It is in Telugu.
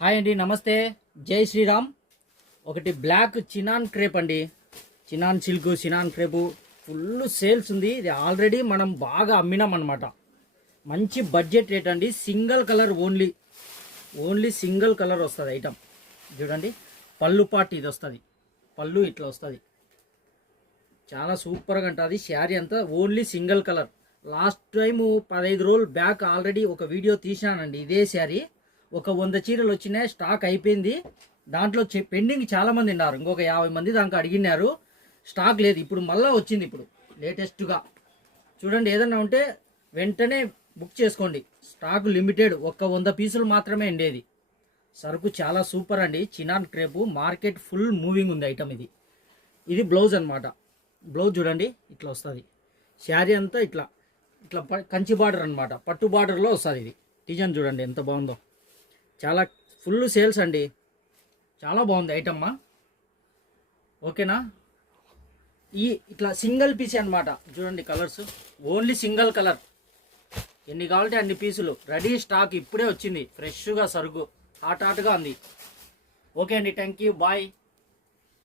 హాయ్ అండి, నమస్తే, జై శ్రీరామ్. ఒకటి బ్లాక్ చినాన్ క్రేప్ అండి, chinon silk, chinon crepe full sales ఉంది. ఇది ఆల్రెడీ మనం బాగా అమ్మినాం అనమాట. మంచి బడ్జెట్ రేట్ అండి. Single colour only single colour వస్తుంది ఐటమ్. చూడండి, పళ్ళు పాటు ఇది వస్తుంది, పళ్ళు ఇట్లా వస్తుంది. చాలా సూపర్గా ఉంటుంది. శారీ అంతా only single colour. Last time 15 రోజులు బ్యాక్ ఆల్రెడీ ఒక వీడియో తీసినానండి. ఇదే శారీ ఒక 100 చీరలు వచ్చినాయి, స్టాక్ అయిపోయింది. దాంట్లో పెండింగ్ చాలామంది ఉన్నారు, ఇంకొక 50 మంది దాకా అడిగినారు. స్టాక్ లేదు, ఇప్పుడు మళ్ళీ వచ్చింది. ఇప్పుడు లేటెస్ట్గా చూడండి, ఏదన్నా ఉంటే వెంటనే బుక్ చేసుకోండి. స్టాక్ లిమిటెడ్, 100 పీసులు మాత్రమే ఉండేది. సరుకు చాలా సూపర్ అండి. Chinon crepe market full moving ఉంది ఐటమ్. ఇది బ్లౌజ్ అనమాట. బ్లౌజ్ చూడండి ఇట్లా వస్తుంది. శారీ అంతా ఇట్లా ఇట్లా కంచి బార్డర్ అనమాట, పట్టు బార్డర్లో వస్తుంది. ఇది డిజైన్ చూడండి ఎంత బాగుందో. చాలా ఫుల్ సేల్స్ అండి, చాలా బాగుంది ఐటమ్మా. ఓకేనా. ఇట్లా సింగిల్ పీస్ అనమాట. చూడండి కలర్స్, ఓన్లీ సింగిల్ కలర్. ఎన్ని కావాలంటే అన్ని పీసులు రెడీ స్టాక్. ఇప్పుడే వచ్చింది ఫ్రెష్గా సరుకు, హాట్గా ఉంది. ఓకే అండి, థ్యాంక్ యూ, బాయ్.